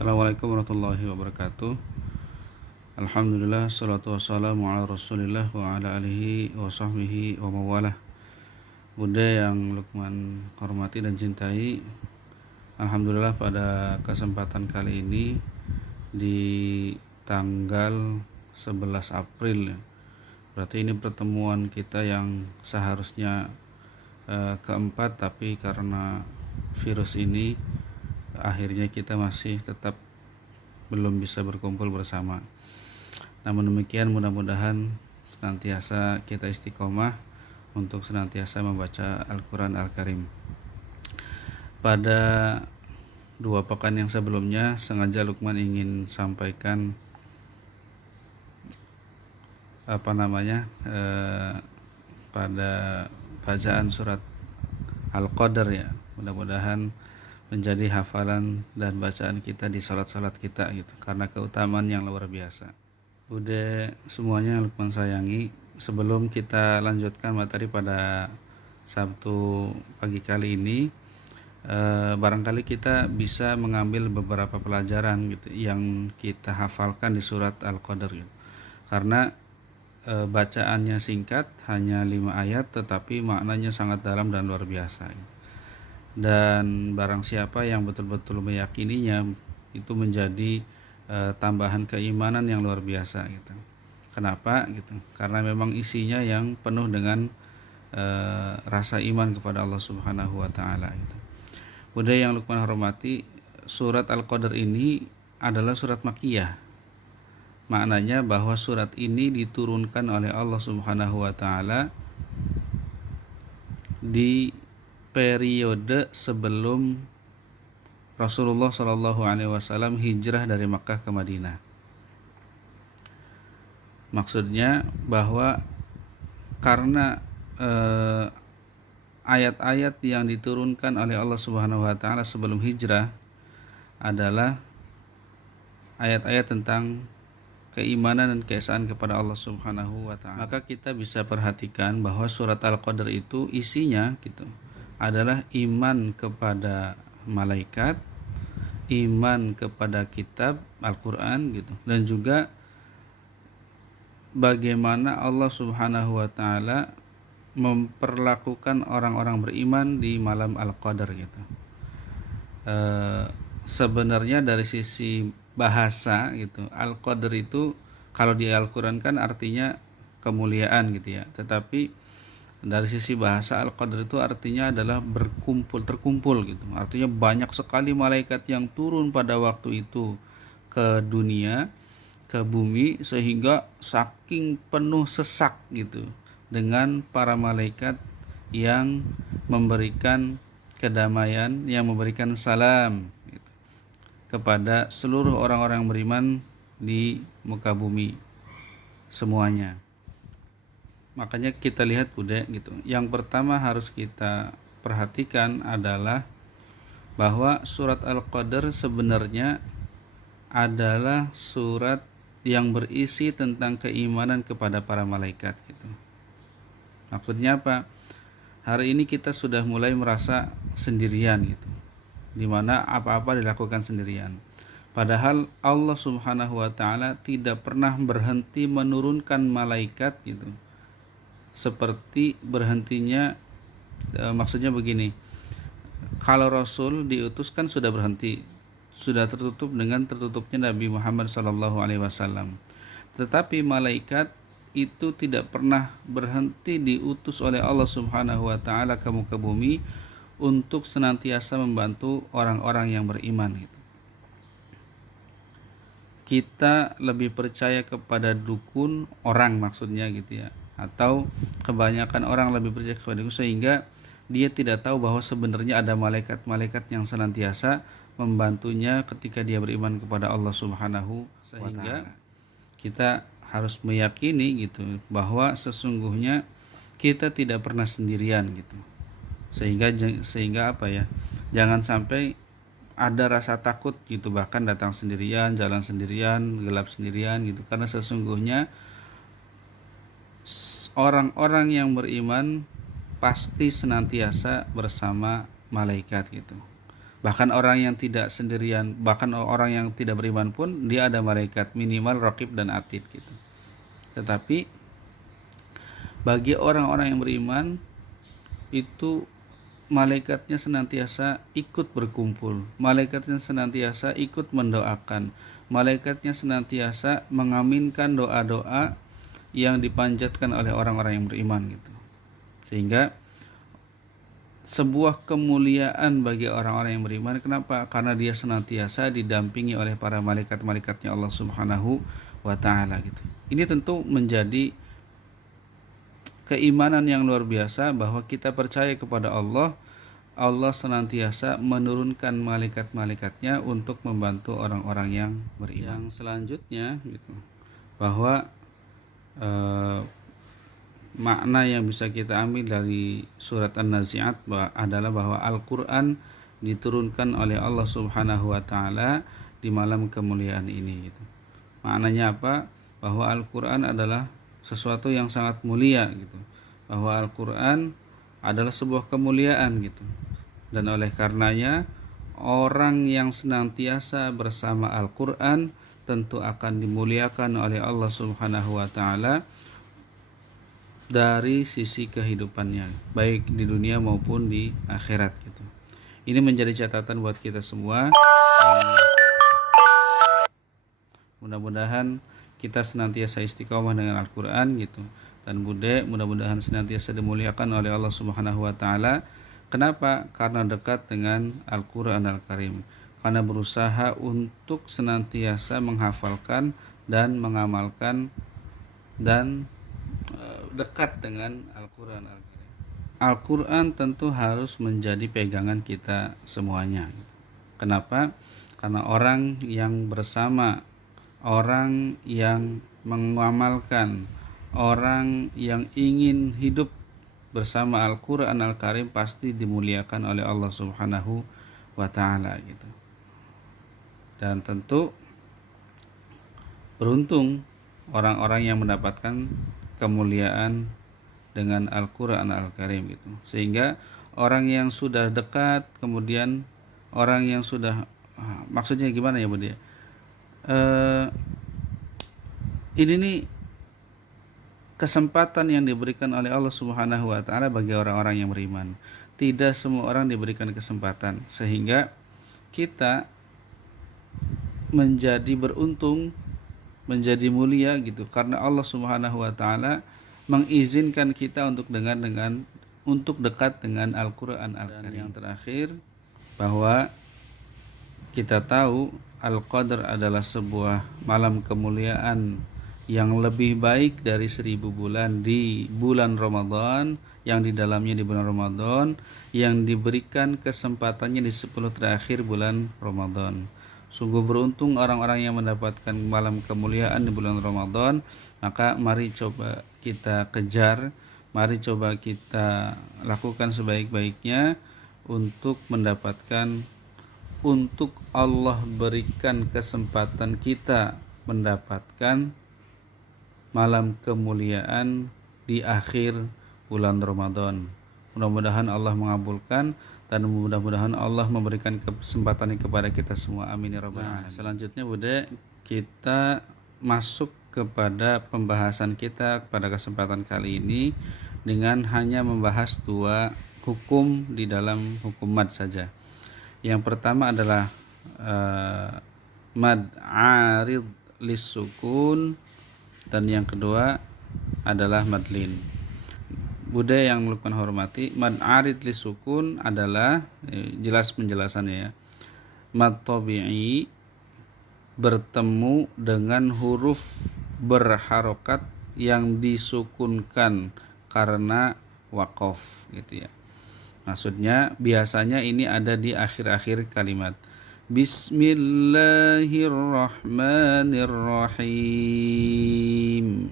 Assalamualaikum warahmatullahi wabarakatuh. Alhamdulillah, salatu wassalamu ala rasulillah wa ala alihi wa sahbihi wa mawalah. Bunda yang Lukman hormati dan cintai, Alhamdulillah pada kesempatan kali ini di tanggal 11 April, berarti ini pertemuan kita yang seharusnya keempat, tapi karena virus ini akhirnya kita masih tetap belum bisa berkumpul bersama. Namun demikian, mudah-mudahan senantiasa kita istiqomah untuk senantiasa membaca Al-Quran Al-Karim. Pada 2 pekan yang sebelumnya, sengaja Lukman ingin sampaikan pada bacaan surat Al-Qadar ya. Mudah-mudahan menjadi hafalan dan bacaan kita di salat-salat kita gitu, karena keutamaan yang luar biasa. Udah semuanya Lukman sayangi, sebelum kita lanjutkan materi pada Sabtu pagi kali ini, barangkali kita bisa mengambil beberapa pelajaran gitu yang kita hafalkan di surat Al-Qadar gitu. Karena bacaannya singkat, hanya 5 ayat, tetapi maknanya sangat dalam dan luar biasa gitu. Dan barang siapa yang betul-betul meyakininya, itu menjadi tambahan keimanan yang luar biasa gitu. Kenapa gitu? Karena memang isinya yang penuh dengan rasa iman kepada Allah Subhanahu wa taala gitu. Bunda yang Lukman hormati, surat Al-Qadar ini adalah surat Makkiyah. Maknanya bahwa surat ini diturunkan oleh Allah Subhanahu wa taala di periode sebelum Rasulullah Shallallahu Alaihi Wasallam hijrah dari Makkah ke Madinah. Maksudnya bahwa karena ayat-ayat yang diturunkan oleh Allah Subhanahu Wa Taala sebelum hijrah adalah ayat-ayat tentang keimanan dan keesaan kepada Allah Subhanahu Wa Taala. Maka kita bisa perhatikan bahwa surat Al-Qadar itu isinya gitu adalah iman kepada malaikat, iman kepada kitab Al-Quran gitu, dan juga bagaimana Allah Subhanahu wa taala memperlakukan orang-orang beriman di malam Al-Qadar gitu. Sebenarnya dari sisi bahasa gitu, Al-Qadar itu kalau di Al-Quran kan artinya kemuliaan gitu ya, tetapi dari sisi bahasa Al-Qadar itu artinya adalah terkumpul gitu. Artinya banyak sekali malaikat yang turun pada waktu itu ke dunia, ke bumi, sehingga saking penuh sesak gitu dengan para malaikat yang memberikan kedamaian, yang memberikan salam gitu, kepada seluruh orang-orang beriman di muka bumi semuanya. Makanya kita lihat Bude gitu. Yang pertama harus kita perhatikan adalah bahwa surat Al-Qadar sebenarnya adalah surat yang berisi tentang keimanan kepada para malaikat gitu. Maksudnya apa? Hari ini kita sudah mulai merasa sendirian gitu, dimana apa-apa dilakukan sendirian. Padahal Allah Subhanahu wa taala tidak pernah berhenti menurunkan malaikat gitu. Seperti berhentinya maksudnya begini, kalau Rasul diutus kan sudah berhenti, sudah tertutup dengan tertutupnya Nabi Muhammad SAW. Tetapi malaikat itu tidak pernah berhenti diutus oleh Allah Subhanahu wa taala ke muka bumi untuk senantiasa membantu orang-orang yang beriman gitu. Kita lebih percaya kepada dukun orang maksudnya gitu ya, atau kebanyakan orang lebih percaya kepada dukun sehingga dia tidak tahu bahwa sebenarnya ada malaikat-malaikat yang senantiasa membantunya ketika dia beriman kepada Allah Subhanahu wa taala. Kita harus meyakini gitu bahwa sesungguhnya kita tidak pernah sendirian gitu. Sehingga apa ya? Jangan sampai ada rasa takut gitu, bahkan datang sendirian, jalan sendirian, gelap sendirian gitu, karena sesungguhnya orang-orang yang beriman pasti senantiasa bersama malaikat gitu. Bahkan orang yang tidak sendirian, bahkan orang yang tidak beriman pun dia ada malaikat, minimal raqib dan atid gitu. Tetapi bagi orang-orang yang beriman itu malaikatnya senantiasa ikut berkumpul, malaikatnya senantiasa ikut mendoakan, malaikatnya senantiasa mengaminkan doa-doa yang dipanjatkan oleh orang-orang yang beriman gitu. Sehingga sebuah kemuliaan bagi orang-orang yang beriman. Kenapa? Karena dia senantiasa didampingi oleh para malaikat-malaikatnya Allah Subhanahu wa taala gitu. Ini tentu menjadi keimanan yang luar biasa bahwa kita percaya kepada Allah. Allah senantiasa menurunkan malaikat-malaikatnya untuk membantu orang-orang yang beriman. Yang selanjutnya gitu, bahwa makna yang bisa kita ambil dari surat An-Nazi'at adalah bahwa Al-Quran diturunkan oleh Allah Subhanahu wa Ta'ala di malam kemuliaan ini gitu. Maknanya apa? Bahwa Al-Quran adalah sesuatu yang sangat mulia gitu, bahwa Al-Quran adalah sebuah kemuliaan gitu, dan oleh karenanya orang yang senantiasa bersama Al-Quran tentu akan dimuliakan oleh Allah Subhanahu wa Ta'ala dari sisi kehidupannya, baik di dunia maupun di akhirat gitu. Ini menjadi catatan buat kita semua. Mudah-mudahan kita senantiasa istiqomah dengan Al-Quran gitu, dan mudah-mudahan senantiasa dimuliakan oleh Allah Subhanahu wa Ta'ala. Kenapa? Karena dekat dengan Al-Quran Al-Karim, karena berusaha untuk senantiasa menghafalkan dan mengamalkan dan dekat dengan Al-Quran Al-Karim. Al-Quran tentu harus menjadi pegangan kita semuanya. Kenapa? Karena orang yang bersama, orang yang mengamalkan, orang yang ingin hidup bersama Al-Quran Al-Karim pasti dimuliakan oleh Allah Subhanahu wa Ta'ala gitu. Dan tentu beruntung orang-orang yang mendapatkan kemuliaan dengan Al-Quran Al-Karim gitu. Sehingga orang yang sudah dekat, kemudian orang yang sudah maksudnya gimana ya Bu dia? Ini nih kesempatan yang diberikan oleh Allah Subhanahu wa Ta'ala bagi orang-orang yang beriman. Tidak semua orang diberikan kesempatan, sehingga kita menjadi beruntung, menjadi mulia gitu, karena Allah Subhanahu wa Ta'ala mengizinkan kita untuk untuk dekat dengan Al-Quran Al-Karim. Dan yang terakhir, bahwa kita tahu Al-Qadr adalah sebuah malam kemuliaan yang lebih baik dari 1000 bulan di bulan Ramadan, yang di dalamnya di bulan Ramadan, yang diberikan kesempatannya di 10 terakhir bulan Ramadan. Sungguh beruntung orang-orang yang mendapatkan malam kemuliaan di bulan Ramadan. Maka mari coba kita kejar, mari coba kita lakukan sebaik-baiknya untuk mendapatkan, untuk Allah berikan kesempatan kita mendapatkan malam kemuliaan di akhir bulan Ramadan. Mudah-mudahan Allah mengabulkan dan mudah-mudahan Allah memberikan kesempatan kepada kita semua. Amin ya rabbal alamin. Selanjutnya Bude, kita masuk kepada pembahasan kita pada kesempatan kali ini dengan hanya membahas 2 hukum di dalam hukum mad saja. Yang pertama adalah mad arid lis-sukun, dan yang kedua adalah madlin. Bude yang melakukan hormati, mad arid lis-sukun adalah jelas penjelasannya ya. Mad tabi'i bertemu dengan huruf berharokat yang disukunkan karena waqaf gitu ya. Maksudnya biasanya ini ada di akhir-akhir kalimat. Bismillahirrahmanirrahim.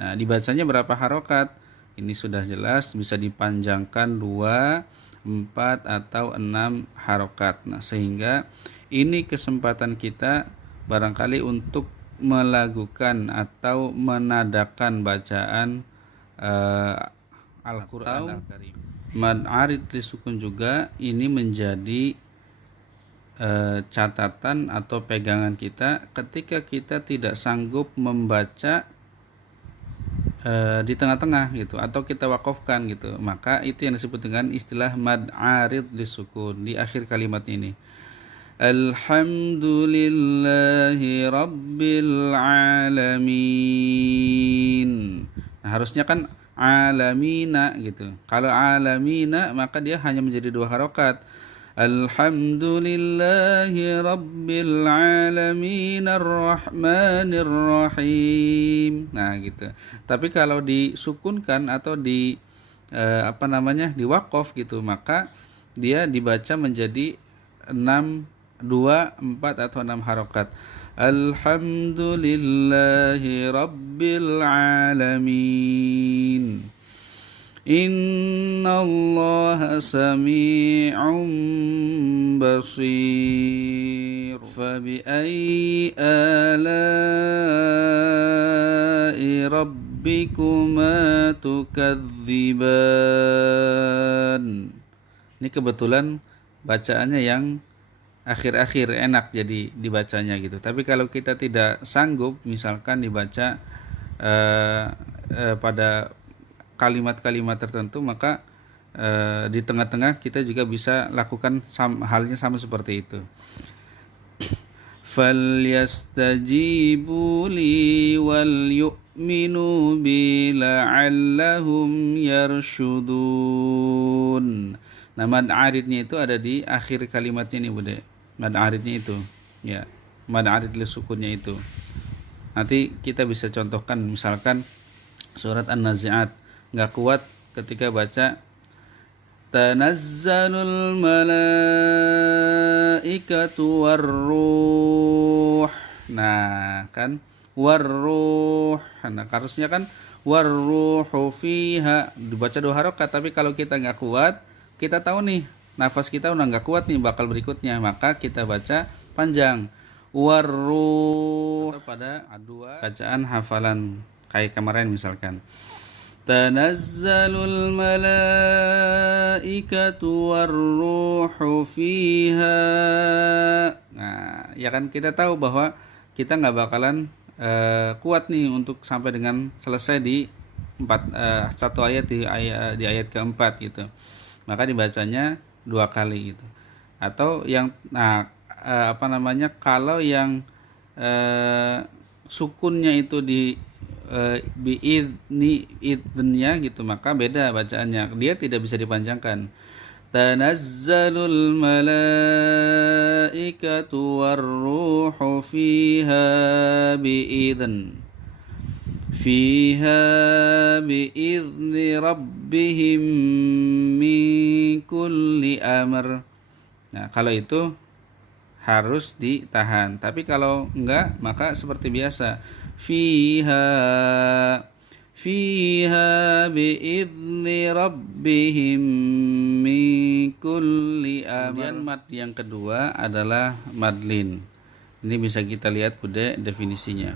Nah, dibacanya berapa harokat? Ini sudah jelas, bisa dipanjangkan 2, 4 atau 6 harokat. Nah, sehingga ini kesempatan kita barangkali untuk melakukan atau menadakan bacaan Al-Quran Al-Karim. Mad arid lisukun juga ini menjadi catatan atau pegangan kita ketika kita tidak sanggup membaca di tengah-tengah gitu atau kita wakafkan gitu, maka itu yang disebut dengan istilah mad arid lisukun di akhir kalimat ini. Alhamdulillahi rabbil alamin. Nah, harusnya kan alamina gitu. Kalau alamina maka dia hanya menjadi 2 harokat. Alhamdulillahi rabbil alamin arrahmanir rahim. Nah, gitu. Tapi kalau disukunkan atau di diwakaf gitu, maka dia dibaca menjadi 6, 2, 4 atau 6 harokat. Alhamdulillahi rabbil alamin. Innallaha sami'un basir. Fabi'ayyi ala'i rabbikuma tukadziban. Ini kebetulan bacaannya yang akhir-akhir enak jadi dibacanya gitu. Tapi kalau kita tidak sanggup misalkan dibaca pada kalimat-kalimat tertentu, maka di tengah-tengah kita juga bisa lakukan halnya sama seperti itu. Falyastajibu li wal yu'minu bi la'allahum yarshudun. Nah, mad aridnya itu ada di akhir kalimatnya nih, Bude. Mad aridnya itu, ya. Mad arid lisukunnya itu. Nanti kita bisa contohkan misalkan surat An-Nazi'at, nggak kuat ketika baca tanazzalul malaikatu warruh. Nah, kan warruh. Nah, harusnya kan warruhu fiha dibaca 2 harokat, tapi kalau kita nggak kuat, kita tahu nih nafas kita udah nggak kuat nih bakal berikutnya, maka kita baca panjang warruh pada bacaan hafalan kayak kemarin misalkan tanazzalul malaikatu warruhu fiha. Nah, ya kan kita tahu bahwa kita nggak bakalan kuat nih untuk sampai dengan selesai di satu ayat di ayat keempat gitu. Maka dibacanya 2 kali gitu. Atau yang kalau yang sukunnya itu di idnya gitu, maka beda bacaannya, dia tidak bisa dipanjangkan. Tanazzalul malaikatu warruhu fiha bi'izni rabbihim min kulli amr. Nah, kalau itu harus ditahan. Tapi kalau enggak, maka seperti biasa. Fiha bi'izni rabbihim min kulli amr. Kemudian mad yang kedua adalah madlin. Ini bisa kita lihat Bude definisinya.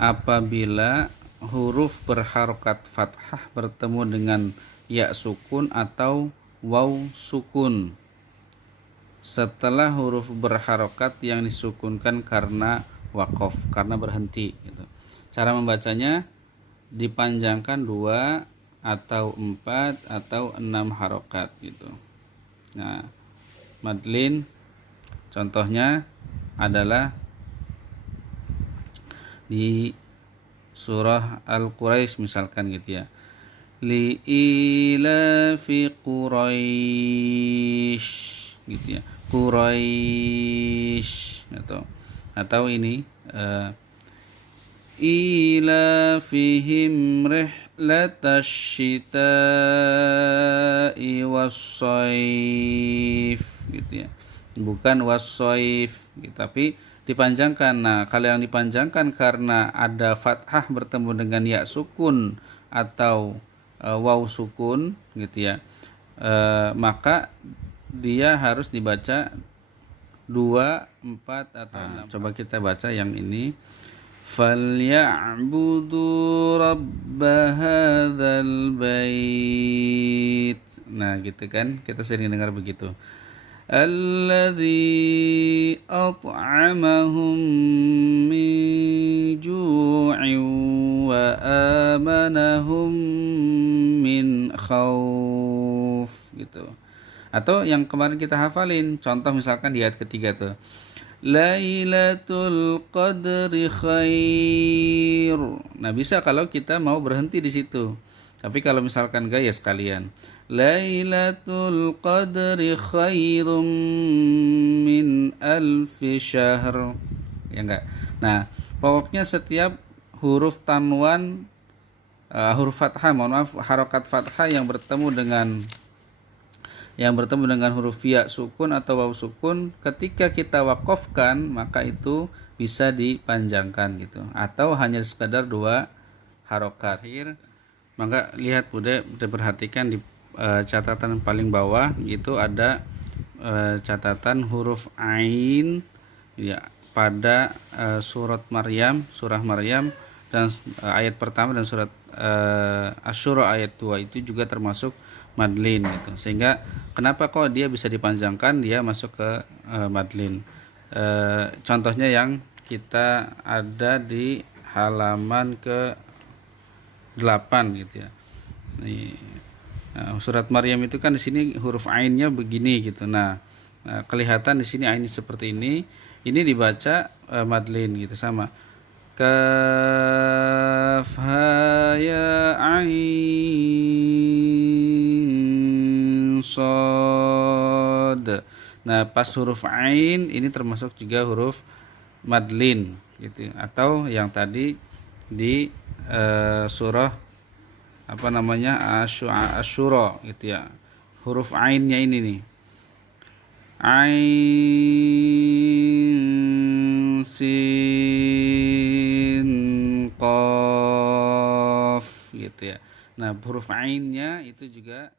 Apabila huruf berharokat fathah bertemu dengan ya sukun atau waw sukun setelah huruf berharokat yang disukunkan karena wakaf, karena berhenti gitu. Cara membacanya dipanjangkan 2 atau 4 atau 6 harokat gitu. Nah, madlin contohnya adalah di surah Al-Quraisy misalkan gitu ya. Li ilafi Quraisy gitu ya. Quraisy atau ini ilafihim rihlatash shita'i was-shaif gitu ya. Bukan was-shaif gitu, tapi dipanjangkan. Nah, kalau yang dipanjangkan karena ada fathah bertemu dengan ya sukun atau waw sukun gitu ya, maka dia harus dibaca 2, 4 atau 6. Coba kita baca yang ini. Falya'budu rabba hadzal bait. Nah, gitu kan, kita sering dengar begitu. alladzi at'amahum min ju'in wa amanahum min khauf gitu. Atau yang kemarin kita hafalin, contoh misalkan di ayat ketiga tuh, Lailatul Qadri khair. Nah, bisa kalau kita mau berhenti di situ. Tapi kalau misalkan enggak ya sekalian. Lailatul Qadri khairum min alfi syahr. Ya enggak. Nah, pokoknya setiap huruf tanwan huruf fathah, mohon maaf, harokat fathah yang bertemu dengan huruf ya sukun atau waw sukun, ketika kita wakofkan maka itu bisa dipanjangkan gitu, atau hanya sekadar dua harokat. Maka lihat Bude perhatikan di catatan paling bawah itu ada catatan huruf ain ya pada surah Maryam dan ayat pertama, dan surat Asy-Syura ayat 2 itu juga termasuk madlin gitu. Sehingga kenapa kok dia bisa dipanjangkan, dia masuk ke madlin. Contohnya yang kita ada di halaman ke 8 gitu ya. Surat Maryam itu kan di sini huruf ainnya begini gitu. Nah, kelihatan di sini ain seperti ini. Ini dibaca madlin gitu sama. Kaf ha ya ain shad. Nah, pas huruf ain ini termasuk juga huruf madlin gitu. Atau yang tadi di surah apa namanya Asy-Syura gitu ya. Huruf ainnya ini nih. Ain sin qaf gitu ya. Nah, huruf ainnya itu juga